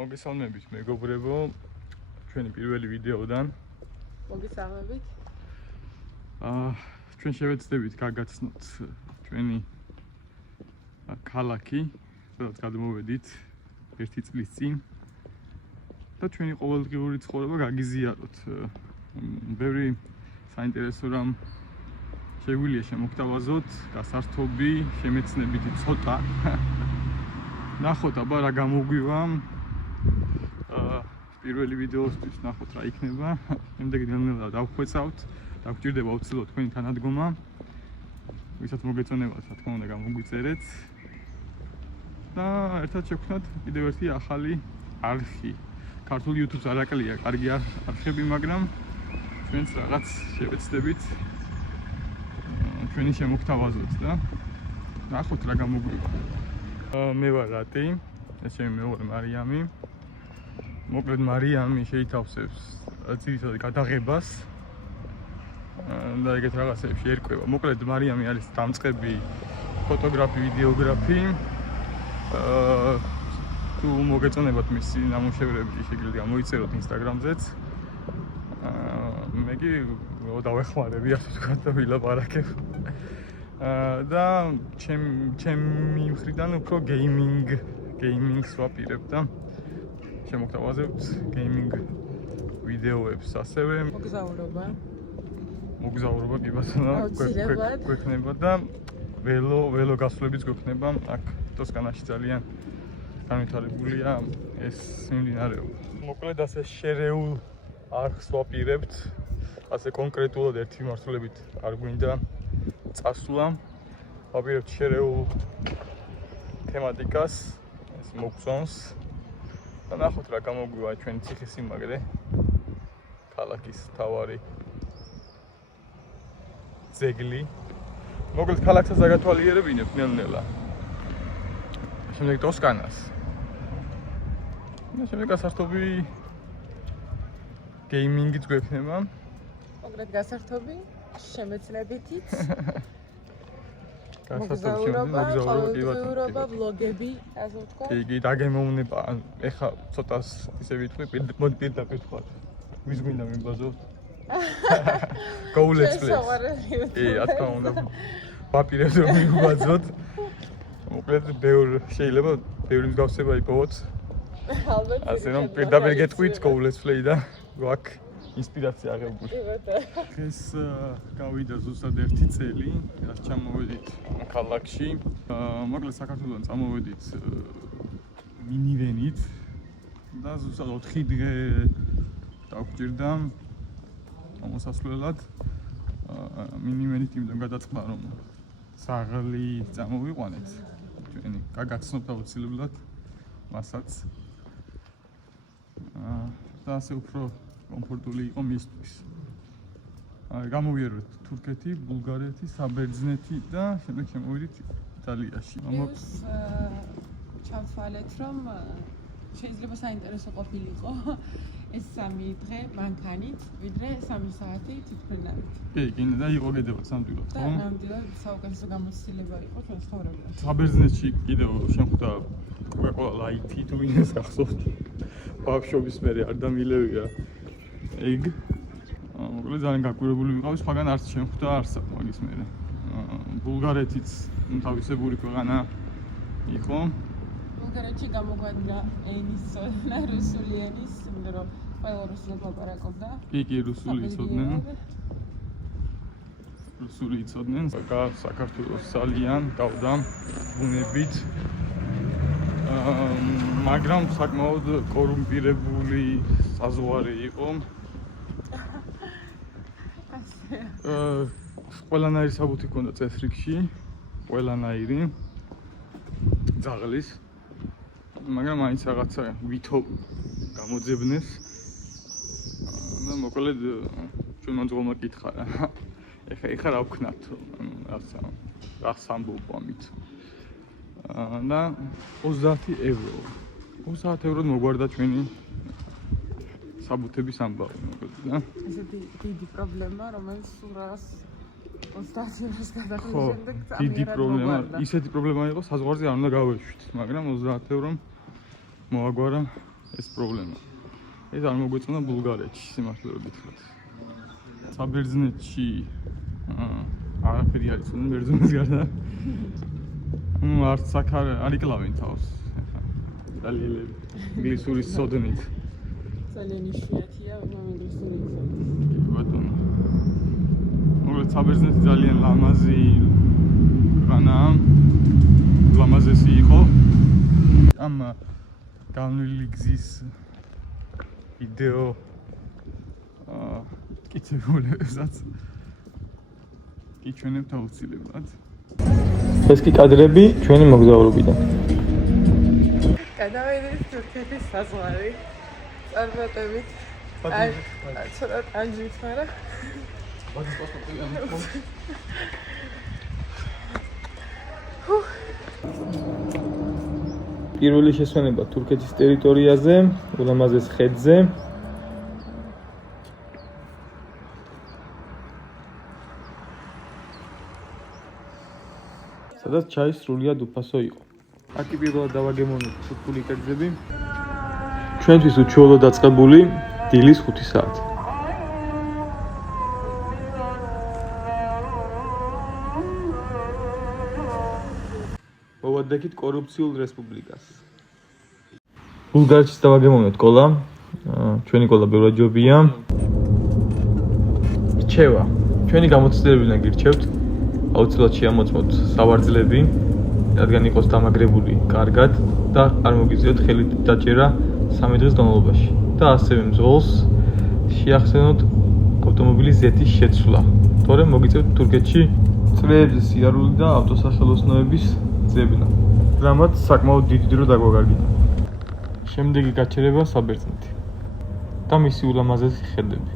მოგესალმებით მეგობრებო, ჩვენი პირველი ვიდეოდან. მოგესალმებით. ჩვენ შევეცდებით გაგაცნოთ ჩვენი ქალაქი, სადაც გადმოვედით 1 წლის წინ და ჩვენი ყოველდღიური ცხოვრება გაგიზიაროთ. ბევრი საინტერესო რამ შეგვიძლია შემოგთავაზოთ, გასართობი, შემეცნებითი ცოტა. ნახოთ აბა რა გამოგვივა. პირველი ვიდეოსთვის ნახოთ რა იქნება. შემდეგ ნელ-ნელა დავხვეწავთ, დაგვჭირდება უცილოდ თქვენი თანადგომა. ვისაც მოგეწონებათ, რა თქმა უნდა, გამოგვიწერეთ. და ერთად შევქმნათ კიდევ ერთი ახალი არხი. ქართულ YouTube-ს არ აკლია კარგი არხები, მაგრამ ჩვენც რაღაც შევეცდებით ჩვენი შემოგთავაზოთ და ნახოთ რა გამოგვივა. მე ვარ რატი, ეს ჩემი მეუღლე მარიამი. მოკლედ მარიამი შეითავსებს ძირითადად გადაღებას და ეგეთ რაღაცებში ერკვევა. მოკლედ მარიამი არის დამწყები ფოტოგრაფი, ვიდეოგრაფი. თუ მოგეწონებათ მისი ნამუშევრები, შეგიძლიათ გამოიწეროთ Instagram-ზეც. მე კი დავეხმარები, ასე ვთქვათ, და ვილაპარაკებ. და ჩემი მხრიდან უფრო გეიმინგს ვაპირებ და შემოგთავაზებთ გეიმინგ ვიდეოებს ასევე. მოგზაურობა კი ბატონო, გვექნება და ველო გასვლებიც გვექნება. აქ ტოსკანაში ძალიან განვითარებულია ეს მიმდინარეობა. მოკლედ ასე შერეულ არხს ვაპირებთ. ასე კონკრეტულად ერთი მიმართულებით არ გვინდა წასვლა. ვაპირებთ შერეულ თემატიკას, ეს მოგწონს. და ნახოთ რა გამოგვივა ჩვენი ციხესიმაგრე, ქალაქის მთავარი ძეგლი. მოკლედ ქალაქსაც დაგათვალიერებინებთ ნელ-ნელა. შემდეგ ტოსკანას. და შემდეგ გასართობი გეიმინგიც გვექნება. მოკლედ გასართობი, შემეცნებითიც. მოგზაურობა, ვლოგები, ასე ვთქვათ. იგი დაგემოვნება, ეხა ცოტას ისე ვიტყვი, პირდაპირ თქვა. ვის გვინდა მიბაზოთ? Go let's play. რა თქმა უნდა, ვაპირებთ რომ მიბაზოთ. მოკლედ შეიძლება ბევრი მსგავსება იპოვოთ. ალბათ. ასე რომ პირდაპირ გეტყვით Go let's play და გვაქვს ინსპირაცია აღებული. ეს გავიდა ზუსტად 1 წელი, რაც ჩამოვედით ქალაქში. მოკლედ საქართველოსთან წამოვედით მინივენით და ზუსტად 4 დღე დაგვჭირდა მოსასვლელად. მინივენით იმდენ გადაწყდა, რომ საღლი წამოვიყვანეთ. ჩვენი გაგაცნობთ აუცილებლად მასაც. და ასე უფრო კომფორტული იყო მისთვის. გამოვიარეთ თურქეთი, ბულგარეთი, საბერძნეთი და შემდეგ შემოვიდით იტალიაში. ჩავთვალეთ, რომ შეიძლება საინტერესო ყოფილიყო ეს 3 დღე მანქანით, ვიდრე 3 საათი თვითმფრინავით. კი, და იყო კიდევ სამდვილად, ხო? და ნამდვილად საუკეთესო გამოცდილება იყო ჩვენს ცხოვრებაში. საბერძნეთში კიდევ შემხვდა ყველა ლაითი, თუ ვინმეს გახსოვთ. ბავშვობის მერე არ დამილევია ეგ. მოკლედ ძალიან გაკვირვებული ვიყავი, სხვაგან არც შემხვდა არსად მაგის მერე. ბულგარეთიც თავისებური ქვეყანა იყო. ბულგარეთში გამოგვადგა ენის ცოდნა, რუსული ენის, იმიტომ რომ ყველა რუსულად ლაპარაკობდა. კი, რუსული იცოდნენ. რუსული იცოდნენ. საქართველოს ძალიან გავდა ბუნებით. მაგრამ საკმაოდ კორუმპირებული საზღვარი იყო. ყველანაირი საბუთი ჰქონდა წესრიგში, ყველანაირი ძაღლის, მაგრამ მაინც რაღაცა ვითო გამოძებნეს. და მოკლედ ჩვენ მოძღოლმა კითხა რა. ეხა რა ვქნათ, რა სამბობ ამით. და 30 ევრო. 30 ევროდ მოგვარდა ჩვენი საბუთების ამბავი, მოკლედ და ესეთი დიდი პრობლემა, რომელიც სულ რაღაც 30 ევროს გადახდის ხო, შემდეგ დიდი პრობლემა, ისეთი პრობლემა იყო, საზღვარზე არ უნდა გავეშვით, მაგრამ 30 ევრომ მოაგვარა ეს პრობლემა. ეს არ მოგვეწონა ბულგარეთში, სიმართლე რომ გითხრათ. საბერძნეთში არაფერი არ იცოდნენ ბერძნების გარდა. არც აქ არ იკლავენ თავს. იტალიელები ინგლისურის სოდნით. ძალიან იშვიათია, მაგრამ ინგლისური იცოდნენ. კი ბატონო. მოკლედ საბერძნეთი ძალიან ლამაზი ქვეყანაა. ლამაზესი იყო. ამ განვლილი გზის ვიდეო მტკიცებულებსაც გიჩვენებთ აუცილებლად. ეს კი კადრები ჩვენი მოგზაურობიდან. გადავედით თურქეთის საზღვარი. წარმატებით. ცოტა ტანჯვით, მაგრამ პირველი შესვენება თურქეთის ტერიტორიაზე, ულამაზეს ხედზე. სადაც ჩაი სრულიად უფასო იყო. აქ პირველად დავაგემოვნოთ ფუტკული კერძები. ჩვენთვის უჩვეულო დაწყებული დილის 5 საათი. მოვადექით კორუფციულ რესპუბლიკას. ბულგარეთში დავაგემოვნოთ კოლა. ჩვენი კოლა ბევრად ჯობია. რჩევა. ჩვენი გამოცდილებიდან გირჩევთ. აუცილებლად შეამოწმოთ სავარძლები, რადგან იყოს დამაგრებული კარგად და არ მოგიძლიოთ ხელით დაჭერა 3 დღის განმავლობაში. და ასევე მძღოლს შეახსენოთ ავტომობილის ზეთის შეცვლა. თორემ მოგიწევთ თურქეთში წრეებზე სიარული და ავტოსახელოსნოების ძებნა. რამაც საკმაოდ დიდი დრო დაგვაგარგინა. შემდეგი გაჩერება საბერძნეთი და მისი ულამაზესი ხედები.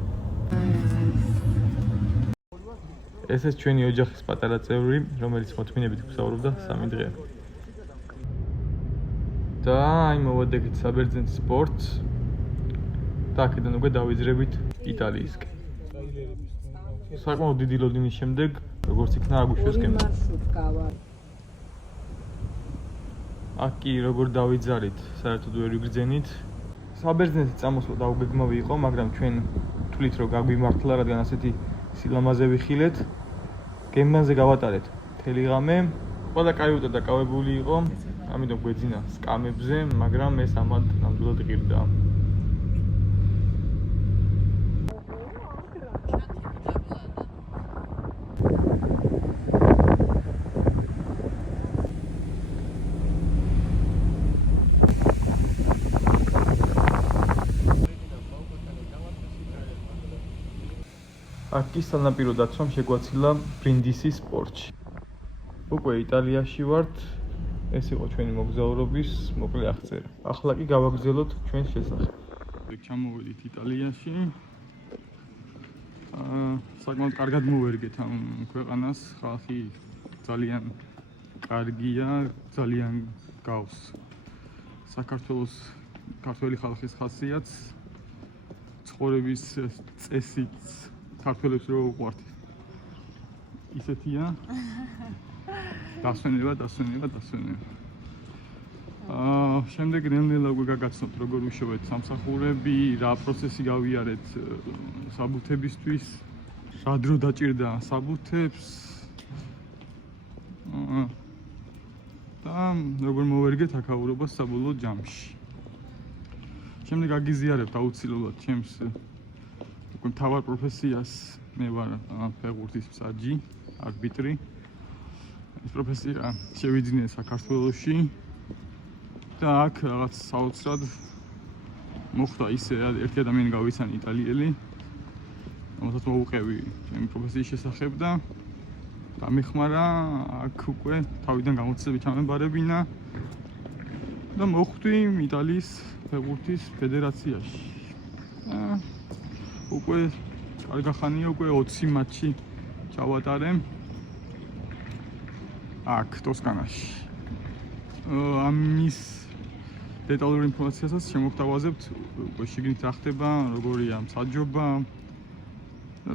ესეც ჩვენი ოჯახის პატარა წევრი, რომელიც მოთმინებით გზაურობდა 3 დღე. და აი მოვადექით საბერძნეთის პორტს და აქედან უკვე დავიძრებით იტალიისკენ. საკმაოდ დიდი ლოდინის შემდეგ, როგორც იქნა აგვიშვეს გემი. აქ კი როგორ დავიძარით, საერთოდ ვერ ვიგრძენით. საბერძნეთის წამოსვლა დაუგეგმავი იყო, მაგრამ ჩვენ თვლით რომ გაგვიმართლა, რადგან ასეთი სილამაზე ვიხილეთ. გემბანზე გავატარეთ მთელი ღამე. ყველა კაიუტა დაკავებული იყო, ამიტომ გვეძინა სკამებზე, მაგრამ ეს ამად ნამდვილად ღირდა. აქ კი სანაპირო დაცვამ შეგვაცილა ბრინდისის პორტში. უკვე იტალიაში ვართ. ეს იყო ჩვენი მოგზაურობის მოკლე აღწერა. ახლა კი გავაგრძელოთ ჩვენს შესახებ. ჩამოვედით იტალიაში. საკმაოდ კარგად მოვერგეთ ამ ქვეყანას. ხალხი ძალიან კარგია, ძალიან გავს საქართველოს ქართველი ხალხის ხასიათს, ცხოვრების წესით ქართველებს რო უყვართ. ისეთია. დასვენება. შემდეგ ნელ-ნელა უკვე გაგაცნობთ როგორ ვიშოვეთ სამსახურები, რა პროცესი გავიარეთ საბუთებისთვის, რა დრო დაჭირდა საბუთებს. და როგორ მოვერგეთ აქაურობას საბოლოო ჯამში. შემდეგ აგიზიარებთ აუცილებლად ჩემს უკვე მთავარ პროფესიას. მე ვარ ფეხბურთის მსაჯი, არბიტრი. ეს პროფესია შევიძინე საქართველოში და აქ რაღაც საოცრად მოხდა ისე ერთი ადამიანი გავიცანი იტალიელი, რომელსაც მოუყევი ჩემი პროფესიის შესახებ და გამეხმარა აქ უკვე თავიდან გამოცდილები ჩამებარებინა და მოხვდი იტალიის ფეხბურთის ფედერაციაში. უკვე კარგი ხანია, უკვე 20 მატჩი ჩავატარე აქ ტოსკანაში. ამის დეტალურ ინფორმაციასაც შემოგთავაზებთ უკვე შიგნით რა ხდება, როგორია მსაჯობა,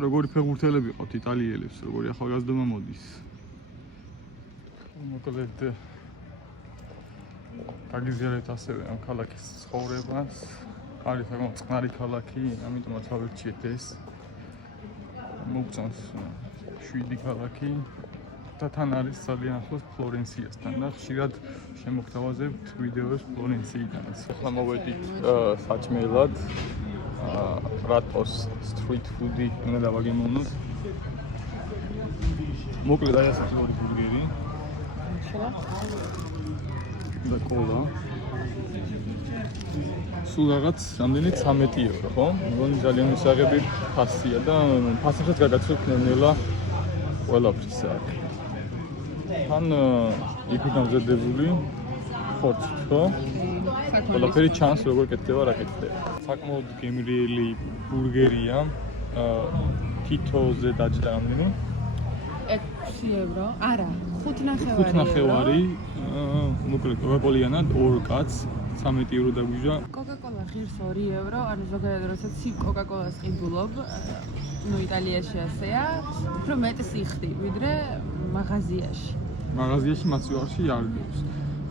როგორი ფეხბურთელები ყავთ იტალიელებს, როგორი ახალგაზრდობა მოდის. მოკლედ გაგიზიარებთ ასევე ამ ქალაქის ცხოვრებას. არის საკმაოდ წყნარი ქალაქი, ამიტომაც ავირჩიეთ ეს. მოგწონს 7 ქალაქი და თან არის ძალიან ახლოს ფლორენციასთან და ხშირად შემოგთავაზებთ ვიდეოებს ფლორენციიდანაც. ახლა მოვედით საჭმელად. რატოს street food-ი უნდა დავაგემოვნოთ. მოკლედ აი ასეთი ორი ბურგერი. და კოლა. სულ რაღაც რამდენი 13 евро, ხო? მგონი ძალიან მისაღები ფასია და ფასებსაც გაგაცნობთ ნელ-ნელა ყველაფრის აქ. თან იქი დამზადებული ხორცი, ხო? ყველაფერი ჩანს როგორ კეთდება, რა კეთდება. საკმაოდ გემრიელი ბურგერია. თითოზე დაჯდა რამდენი? 6 евро. არა, 5.5 5 ნახევარი. მოკლედ კოკაკოლიანად 2 კაცს 13 евро დაგვიჟა. კოკაკოლა ღირს 2 евро, ანუ ზოგადად როდესაც კოკაკოლას ყიდულობ, ნუ იტალიაში ასეა, უფრო მეტს იხდი, ვიდრე მაღაზიაში. მაღაზიაში მაცივარში არ გაქვს.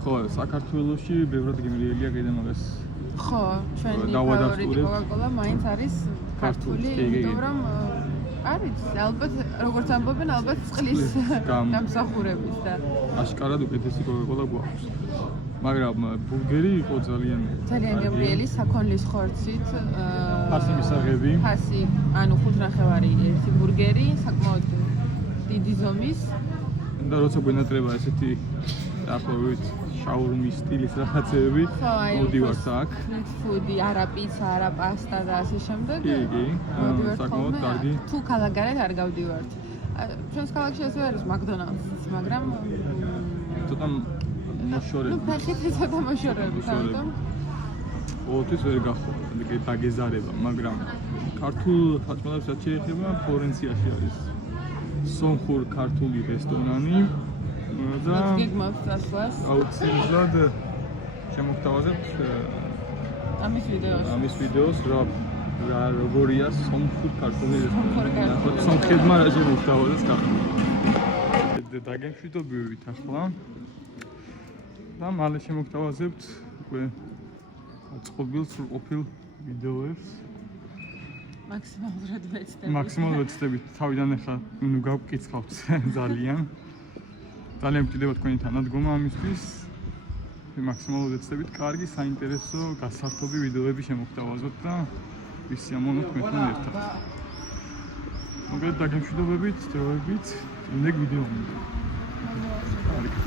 ხო, საქართველოში ბევრად გემრიელია კიდე მაგას. ხო, ჩვენი ფავორიტი კოკაკოლა მაინც არის ქართული, იმიტომ რომ არის ალბათ როგორც ამბობენ, ალბათ წყლის დამსახურების და აშკარად უკეთესი კოკაკოლა გვაქვს. მაგრამ ბურგერი იყო ძალიან გემრიელი, საქონლის ხორცით, ფასი მისაღები. ფასი, ანუ 5.5 ერთი ბურგერი, საკმაოდ დიდი ზომის. და როცა გვენატრება ესეთი დაახლოებით შაურმის სტილის რაღაცეები, მოდივართ აქ. street food-ი, არა პიცა, არა პასტა და ასე შემდეგ. კი, საკმაოდ კარგი. თუ ქალაქგარეთ არ გავდივართ. ჩვენს ქალაქში ასევე არის McDonald's, მაგრამ ცოტა მოშორები. ნუ ფეხით ცოტა მოშორები, თუმცა ყოველთვის ვერ გახდება დაგეზარება, მაგრამ ქართულ საჭმელებს რაც შეეხება, ფლორენციაში არის სომხურ ქართული რესტორანი და გეგმავს წასვლას. აუცილებლად შემოგთავაზებთ ამის ვიდეოს რა როგორია სომხურ ქართული რესტორანი. სომხებმა რა შემოგთავაზეს ქართული. დაგემშვიდობებით ახლა და მალე შემოგთავაზებთ უკვე აწყობილ სრულყოფილ ვიდეოებს. მაქსიმალურად ვეცდებით. მაქსიმალურად ვეცდებით. თავიდან ახლა ნუ გავკითხავთ ძალიან. ძალიან მჭირდება თქვენი თანადგომა ამისთვის. მაქსიმალურად ვეცდებით. კარგი, საინტერესო, გასართობი ვიდეოები შემოგთავაზოთ და ვისიამოვნოთ თქვენთან ერთად. მოგეთ დაგემშვიდობებით, დროებით, შემდეგ ვიდეო. კარგი.